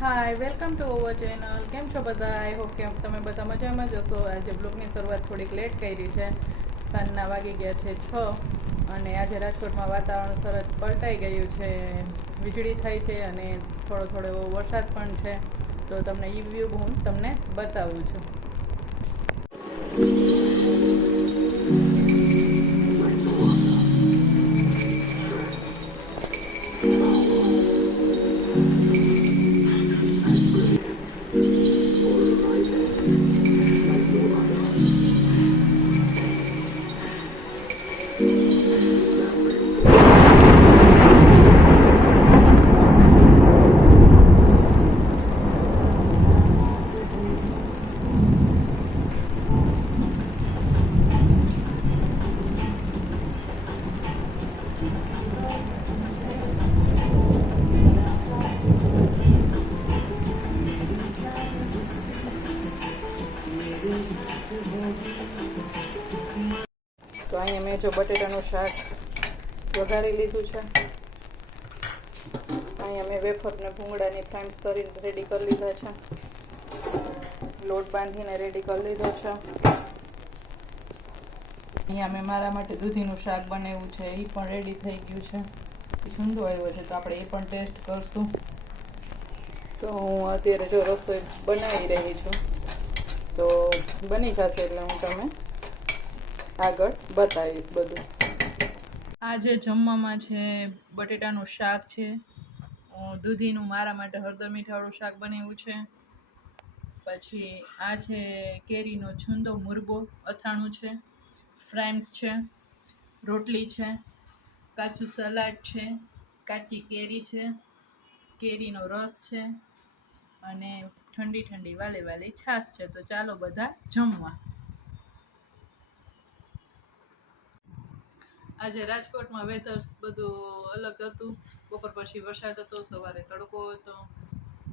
Hi welcome to our channel. કેમ છો બધા? આઈ હોપ કે તમે બધા મજામાં જ હશો. આજે બ્લોગની શરૂઆત થોડીક લેટ કરી છે. સાંજના વાગી ગયા છે 6 અને આજે રાજકોટમાં વાતાવરણ સરસ પલટાઈ ગયું છે. વીજળી થાય છે અને થોડો થોડો એવો વરસાદ પણ છે. તો તમને એ વ્યૂ હું તમને બતાવું છું. તો અહીંયા મેં જો બટેટાનું શાક વઘારી લીધું છે. અહીંયા મેં વેફરને ભૂંગળાની ફ્રાઈમ્સ કરીને રેડી કરી લીધા છે. લોટ બાંધીને રેડી કરી લીધો છે. અહીંયા મેં મારા માટે દૂધીનું શાક બનાવ્યું છે, એ પણ રેડી થઈ ગયું છે. સુંદો આવ્યો છે તો આપણે એ પણ ટેસ્ટ કરશું. તો હું અત્યારે જો રસોઈ બનાવી રહી છું, તો બની જશે એટલે હું તમે આગળ બતાવીશ બધું. આજે જમવામાં છે બટેટાનું શાક છે, દૂધીનું મારા માટે હળદર મીઠાવાળું શાક બનાવ્યું છે. પછી આ છે કેરીનો છુંદો મુરબો અથાણું છે, ફ્રાઈમ્સ છે, રોટલી છે, કાચું સલાડ છે, કાચી કેરી છે, કેરીનો રસ છે અને ઠંડી ઠંડી વાલે વાલી છાશ છે. તો ચાલો બધા જમવા. આજે રાજકોટમાં વેધર બધું અલગ હતું. બપોર પછી વરસાદ હતો, સવારે તડકો હતો.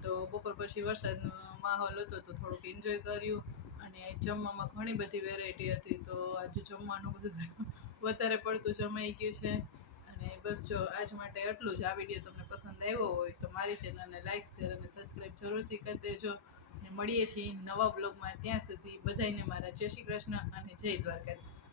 તો બપોર પછી વરસાદનો માહોલ હતો તો થોડુંક એન્જોય કર્યું. અને જમવામાં ઘણી બધી વેરાયટી હતી, તો આજે જમવાનું બધું વધારે પડતું જમાઈ ગયું છે. અને બસ જો આજ માટે આટલું જ. આ વિડીયો તમને પસંદ આવ્યો હોય તો મારી ચેનલને લાઈક, શેર અને સબસ્ક્રાઈબ જરૂરથી કરી દેજો. અને મળીએ છીએ નવા બ્લોગમાં. ત્યાં સુધી બધાને મારા જય શ્રી કૃષ્ણ અને જય દ્વારકાધીશ.